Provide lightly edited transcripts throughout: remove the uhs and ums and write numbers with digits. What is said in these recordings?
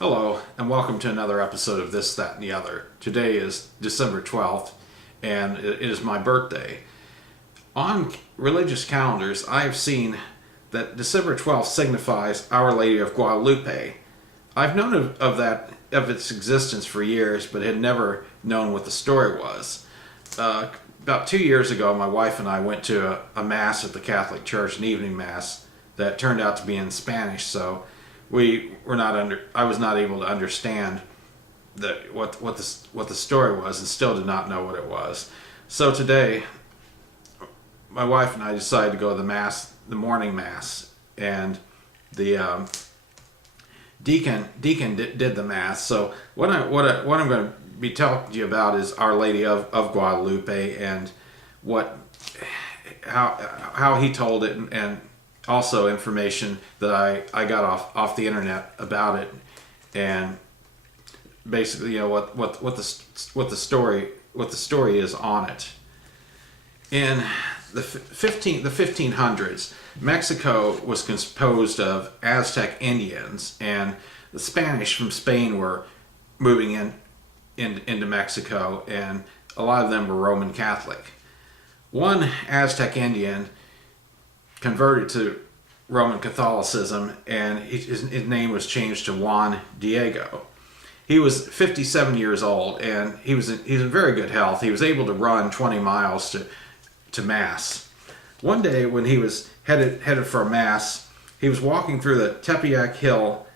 Hello, and welcome to another episode of This, That, and the Other. Today is December 12th, and it is my birthday. On religious calendars, I have seen that December 12th signifies Our Lady of Guadalupe. I've known of its existence for years, but had never known what the story was. About 2 years ago, my wife and I went to a mass at the Catholic Church, an evening mass that turned out to be in Spanish, so I was not able to understand what the story was, and still did not know what it was. So today, my wife and I decided to go to the morning mass, and the deacon did the mass. So what I'm going to be telling you about is Our Lady of Guadalupe, and what how he told it, and also information that I got off the internet about it, and basically what the story is on it. In the 1500s, Mexico was composed of Aztec Indians, and the Spanish from Spain were moving into Mexico, and a lot of them were Roman Catholic. One Aztec Indian converted to Roman Catholicism, and his name was changed to Juan Diego. He was 57 years old, and he was in very good health. He was able to run 20 miles to mass. One day, when he was headed for a mass, he was walking through the Tepeyac Hill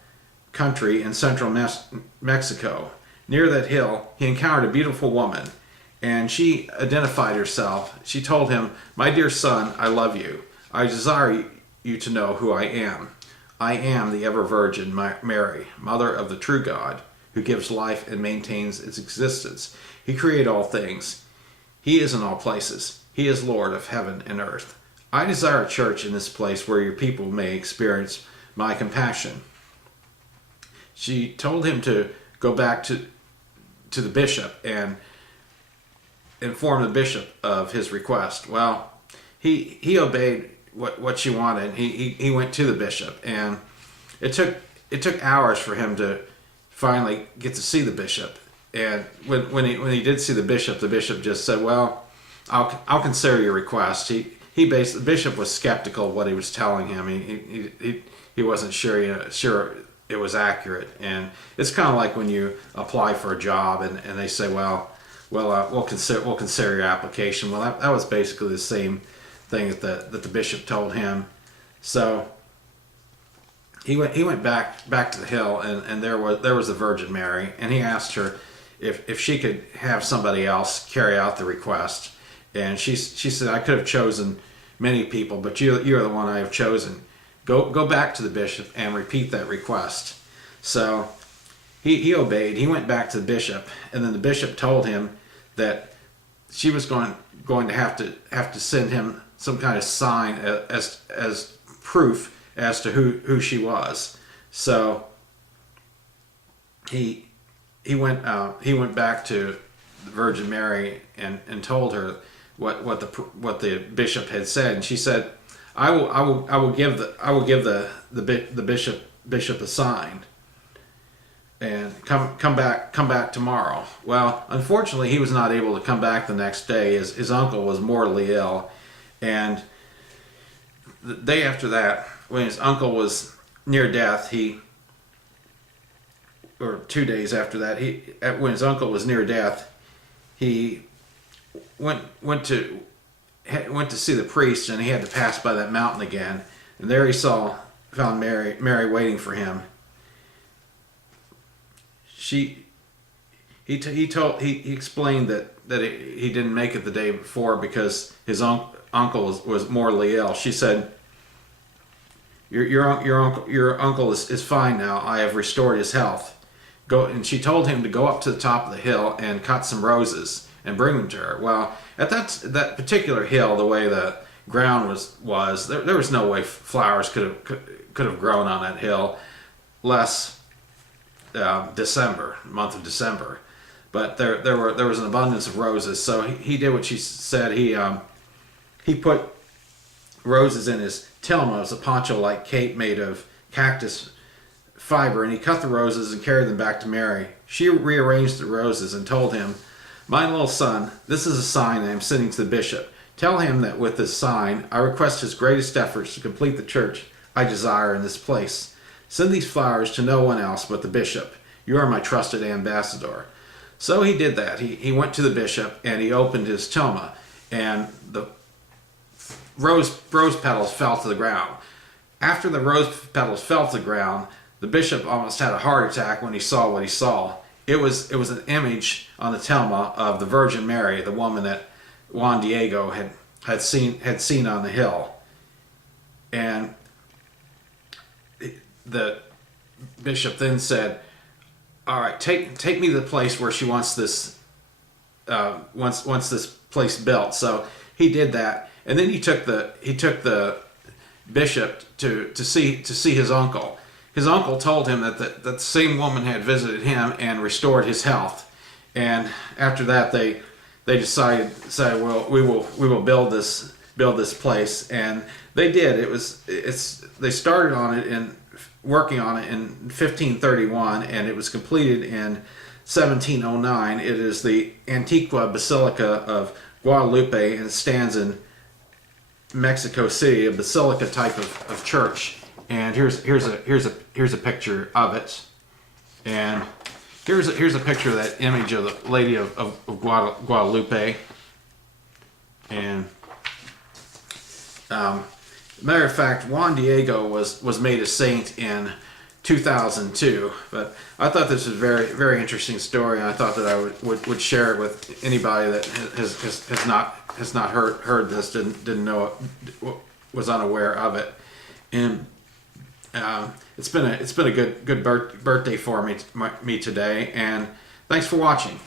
country in central Mexico. Near that hill, he encountered a beautiful woman, and she identified herself. She told him, "My dear son, I love you. I desire you to know who I am. I am the ever-Virgin Mary, Mother of the true God, who gives life and maintains its existence. He created all things. He is in all places. He is Lord of heaven and earth. I desire a church in this place where your people may experience my compassion." She told him to go back to the bishop and inform the bishop of his request. Well, he obeyed what she wanted. He went to the bishop, and it took hours for him to finally get to see the bishop. And when he did see the bishop just said, "Well, I'll consider your request." The bishop was skeptical of what he was telling him. He wasn't sure it was accurate. And it's kind of like when you apply for a job, and they say, we'll consider your application. Well, that was basically the same thing that the bishop told him. So he went back to the hill, and there was the Virgin Mary, and he asked her if she could have somebody else carry out the request. And she said, "I could have chosen many people, but you're the one I have chosen. Go back to the bishop and repeat that request." So he obeyed. He went back to the bishop, and then the bishop told him that she was going to have to send him some kind of sign as proof as to who she was. So he went back to the Virgin Mary and told her what the bishop had said, and she said, I will give the bishop a sign, and come back tomorrow." Well, unfortunately, he was not able to come back the next day. His uncle was mortally ill, and the day after that, when his uncle was near death, or 2 days after that, when his uncle was near death, he went to see the priest, and he had to pass by that mountain again, and there he found Mary waiting for him. He explained that he didn't make it the day before because his uncle was mortally ill. She said, your uncle is fine now. I have restored his health. Go." And she told him to go up to the top of the hill and cut some roses and bring them to her. Well, at that particular hill, the way the ground was there was no way flowers could have grown on that hill, less month of December. But there was an abundance of roses. So he did what she said. He put roses in his tilma. It was a poncho-like cape made of cactus fiber, and he cut the roses and carried them back to Mary. She rearranged the roses and told him, "My little son, this is a sign I am sending to the bishop. Tell him that with this sign, I request his greatest efforts to complete the church I desire in this place. Send these flowers to no one else but the bishop. You are my trusted ambassador." So he did that. He went to the bishop and he opened his tilma, and the rose petals fell to the ground. After the rose petals fell to the ground, the bishop almost had a heart attack when he saw what he saw. It was an image on the tilma of the Virgin Mary, the woman that Juan Diego had seen on the hill. And the bishop then said, "All right, take me to the place where she wants this wants this place built." So he did that, and then he took the bishop to see his uncle. His uncle told him that the same woman had visited him and restored his health. And after that, they decided, well, we will build this place, and they did. They started on it and working on it in 1531, and it was completed in 1709. It is the Antigua Basilica of Guadalupe, and it stands in Mexico City, a basilica type of church. And here's a picture of it, and here's a picture of that image of the Lady of Guadalupe. And matter of fact, Juan Diego was made a saint in 2002. But I thought this was a very, very interesting story, and I thought that I would share it with anybody that has not heard this, didn't know it, was unaware of it. And it's been a good birthday for me today, and thanks for watching.